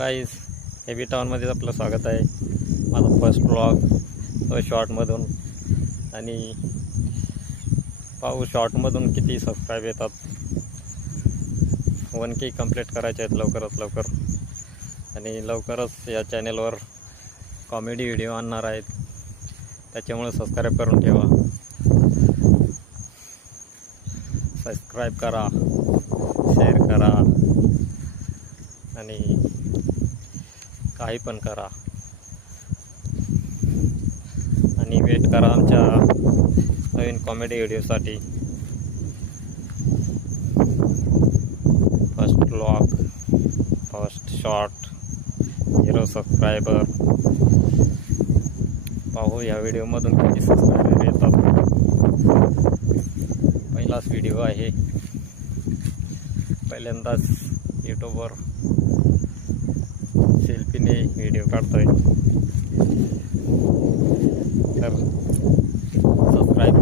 गाईस, heavy टाऊनमध्ये आपलं स्वागत आहे. माझा फर्स्ट ब्लॉग तो शॉर्टमधून, आणि पाहू शॉर्टमधून किती सबस्क्राईब येतात. 1K कंप्लीट करायचे आहेत लवकरात लवकर, आणि लवकरच या चॅनेलवर कॉमेडी व्हिडिओ आणणार आहेत. त्याच्यामुळे सबस्क्राईब करून ठेवा. सबस्क्राईब करा, शेअर करा आणि काही पण करा, आणि वेट करा आमच्या नवीन कॉमेडी व्हिडिओसाठी. First blog, first short, 0 subscriber. पाहू या व्हिडिओमधून किती सबस्क्रायबर येतात. पहिलाच व्हिडिओ आहे, पहिल्यांदाच यूट्यूबवर सेल्फीने व्हिडिओ काढतोय. तर सबस्क्राईब